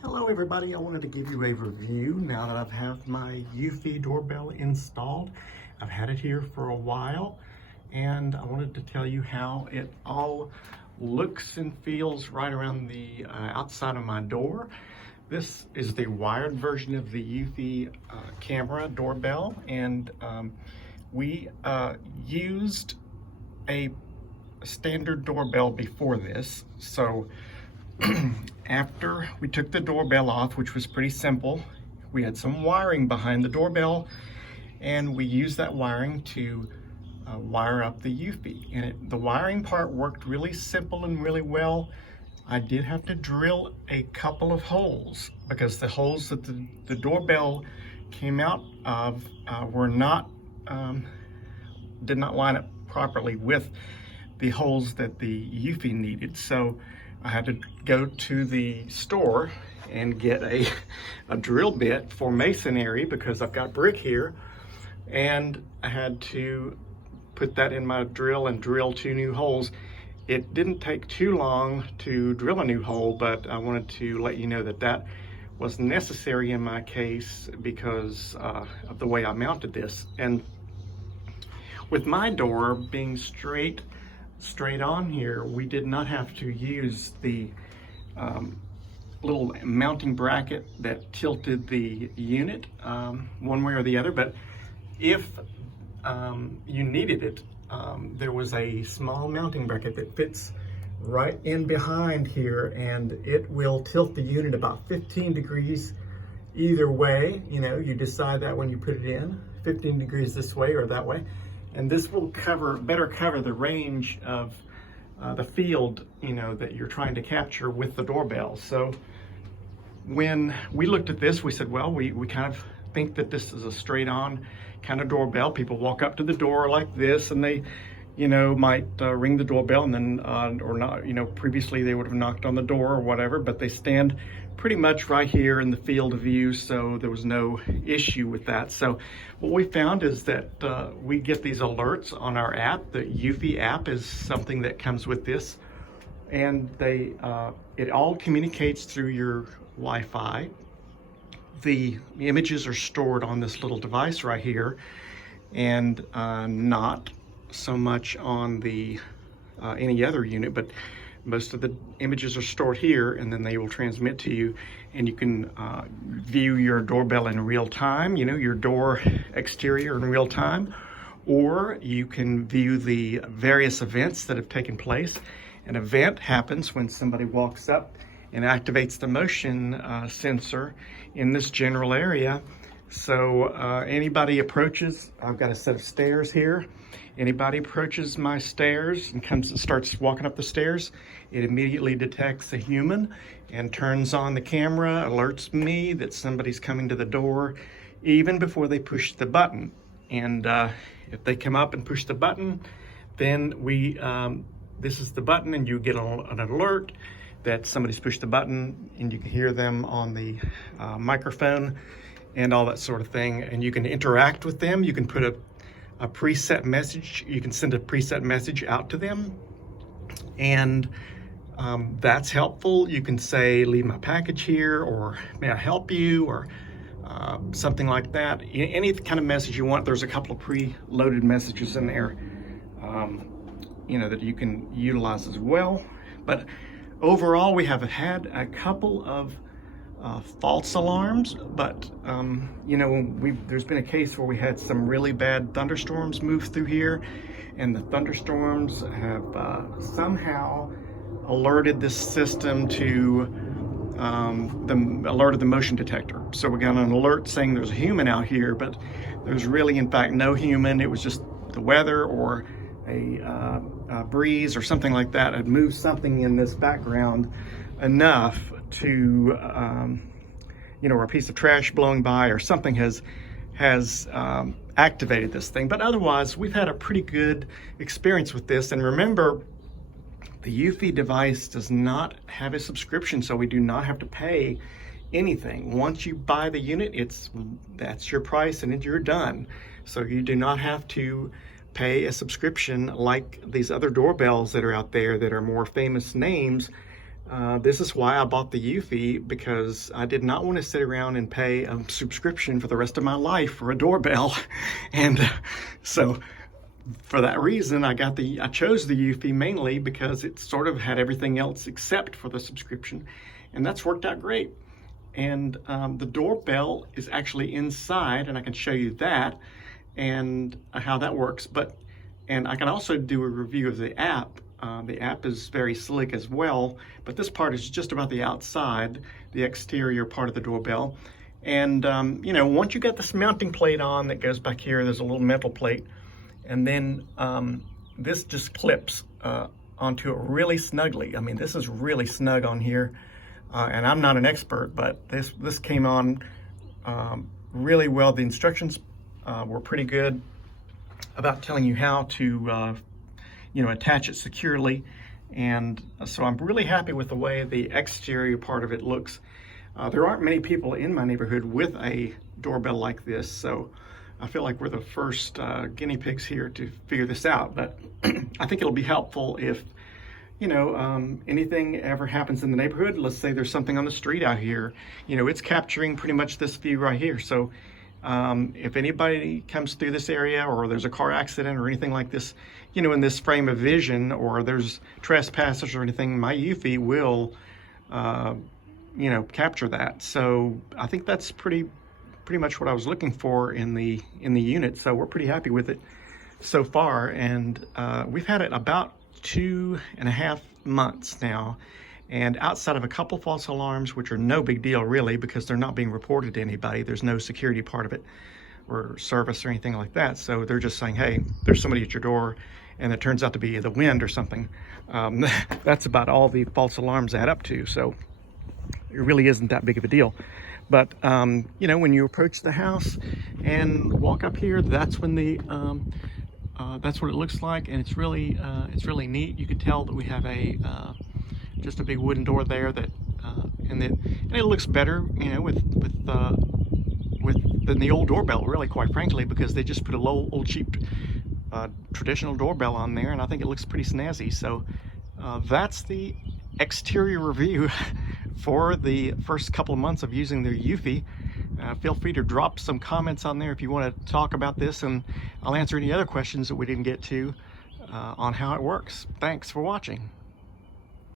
Hello everybody, I wanted to give you a review now that I've had my Eufy doorbell installed. I've had it here for a while and I wanted to tell you how it all looks and feels right around the outside of my door. This is the wired version of the Eufy camera doorbell, and we used a standard doorbell before this. So after we took the doorbell off, which was pretty simple, we had some wiring behind the doorbell, and we used that wiring to wire up the Eufy. And the wiring part worked really simple and really well. I did have to drill a couple of holes because the holes that the doorbell came out of were not did not line up properly with the holes that the Eufy needed. So I had to go to the store and get a drill bit for masonry because I've got brick here, and I had to put that in my drill and drill 2 new holes. It didn't take too long to drill a new hole, but I wanted to let you know that that was necessary in my case because of the way I mounted this. And with my door being straight on here, we did not have to use the little mounting bracket that tilted the unit one way or the other. But if you needed it, there was a small mounting bracket that fits right in behind here, and it will tilt the unit about 15 degrees either way. You know, you decide that when you put it in, 15 degrees this way or that way. And this will better cover the range of the field, you know, that you're trying to capture with the doorbell. So when we looked at this, we said, well, we kind of think that this is a straight on kind of doorbell. People walk up to the door like this and they, you know, might ring the doorbell and then, or not, you know, previously they would have knocked on the door or whatever, but they stand pretty much right here in the field of view, so there was no issue with that. So what we found is that we get these alerts on our app. The Eufy app is something that comes with this, and it all communicates through your Wi-Fi. The images are stored on this little device right here, and not so much on the any other unit, but most of the images are stored here, and then they will transmit to you, and you can view your doorbell in real time, you know, your door exterior in real time, or you can view the various events that have taken place. An event happens when somebody walks up and activates the motion sensor in this general area. So anybody approaches, I've got a set of stairs here. Anybody approaches my stairs and comes and starts walking up the stairs, it immediately detects a human and turns on the camera, alerts me that somebody's coming to the door even before they push the button. And if they come up and push the button, then this is the button, and you get an alert that somebody's pushed the button, and you can hear them on the microphone and all that sort of thing. And you can interact with them. You can put a preset message. You can send a preset message out to them, and that's helpful. You can say, leave my package here, or may I help you, or something like that. Any kind of message you want. There's a couple of pre-loaded messages in there, you know, that you can utilize as well. But overall, we have had a couple of false alarms, but you know, there's been a case where we had some really bad thunderstorms move through here, and the thunderstorms have somehow alerted this system to alerted the motion detector. So we got an alert saying there's a human out here, but there's really in fact no human. It was just the weather or a breeze or something like that had moved something in this background enough to, you know, or a piece of trash blowing by or something has activated this thing. But otherwise, we've had a pretty good experience with this. And remember, the Eufy device does not have a subscription, so we do not have to pay anything. Once you buy the unit, that's your price and you're done. So you do not have to pay a subscription like these other doorbells that are out there that are more famous names. This is why I bought the Eufy, because I did not want to sit around and pay a subscription for the rest of my life for a doorbell. And so for that reason, I chose the Eufy mainly because it sort of had everything else except for the subscription. And that's worked out great. And the doorbell is actually inside, and I can show you that and how that works. And I can also do a review of the app. The app is very slick as well, but this part is just about the outside, the exterior part of the doorbell. And you know, once you get this mounting plate on that goes back here, there's a little metal plate, and then this just clips onto it really snugly. I mean, this is really snug on here, and I'm not an expert, but this came on really well. The instructions were pretty good about telling you how to you know, attach it securely. And so I'm really happy with the way the exterior part of it looks. There aren't many people in my neighborhood with a doorbell like this, so I feel like we're the first guinea pigs here to figure this out. But I think it'll be helpful if, you know, anything ever happens in the neighborhood. Let's say there's something on the street out here, you know, it's capturing pretty much this view right here. So if anybody comes through this area, or there's a car accident or anything like this, you know, in this frame of vision, or there's trespassers or anything, my Eufy will, you know, capture that. So I think that's pretty much what I was looking for in the unit. So we're pretty happy with it so far, and we've had it about 2.5 months now. And outside of a couple false alarms, which are no big deal really, because they're not being reported to anybody, there's no security part of it or service or anything like that. So they're just saying, hey, there's somebody at your door, and it turns out to be the wind or something. That's about all the false alarms add up to. So it really isn't that big of a deal. But you know, when you approach the house and walk up here, that's when that's what it looks like, and it's really neat. You can tell that we have just a big wooden door there that and it looks better, you know, than the old doorbell, really, quite frankly, because they just put a old cheap traditional doorbell on there, and I think it looks pretty snazzy. So that's the exterior review for the first couple of months of using the Eufy. Feel free to drop some comments on there if you want to talk about this, and I'll answer any other questions that we didn't get to on how it works. Thanks for watching.